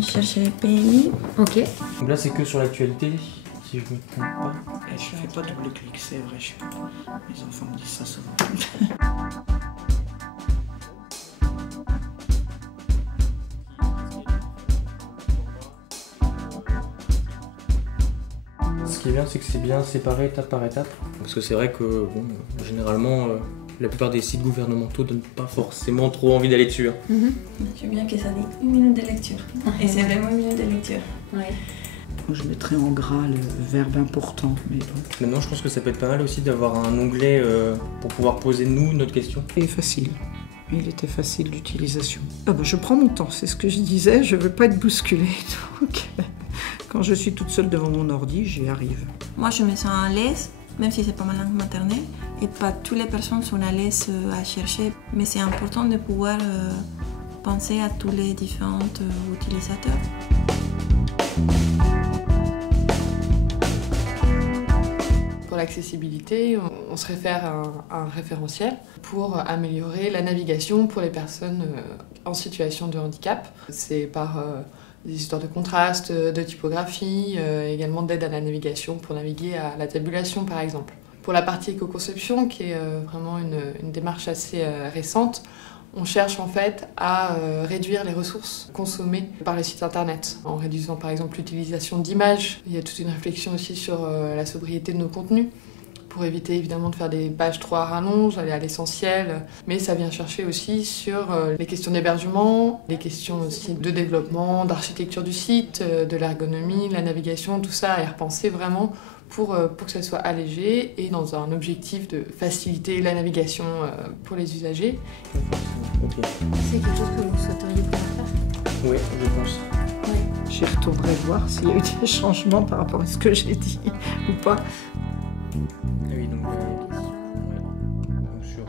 chercher PMI. Ok. Donc là, c'est que sur l'actualité, si je me trompe pas. Et je fais pas double-clic, c'est vrai. Mes enfants me disent ça souvent. Ce qui est bien, c'est que c'est bien séparé étape par étape. Parce que c'est vrai que, bon, généralement, la plupart des sites gouvernementaux donnent pas forcément trop envie d'aller dessus. Hein. Je veux bien que ça dit 1 minute de lecture. Et c'est vraiment 1 minute de lecture. Ouais. Je mettrai en gras le verbe important. Mais bon. Maintenant, je pense que ça peut être pas mal aussi d'avoir un onglet pour pouvoir poser nous notre question. Il est facile. Il était facile d'utilisation. Ah bah, je prends mon temps, c'est ce que je disais, je veux pas être bousculée. Donc, quand je suis toute seule devant mon ordi, j'y arrive. Moi, je me sens à l'aise, même si c'est pas ma langue maternelle. Et pas toutes les personnes sont à l'aise à chercher. Mais c'est important de pouvoir penser à tous les différents utilisateurs. Pour l'accessibilité, on se réfère à un référentiel pour améliorer la navigation pour les personnes en situation de handicap. C'est par des histoires de contraste, de typographie, également d'aide à la navigation pour naviguer à la tabulation par exemple. Pour la partie éco-conception, qui est vraiment une démarche assez récente, on cherche en fait à réduire les ressources consommées par les sites internet, en réduisant par exemple l'utilisation d'images. Il y a toute une réflexion aussi sur la sobriété de nos contenus, pour éviter évidemment de faire des pages trop à rallonge, aller à l'essentiel, mais ça vient chercher aussi sur les questions d'hébergement, les questions aussi de développement, d'architecture du site, de l'ergonomie, de la navigation, tout ça à y repenser vraiment pour que ça soit allégé et dans un objectif de faciliter la navigation pour les usagers. Ok. C'est quelque chose que vous souhaiteriez pouvoir faire? Oui, je pense. Ouais. J'y retournerai voir s'il y a eu des changements par rapport à ce que j'ai dit ou pas. Ah oui, donc, ouais. Donc sur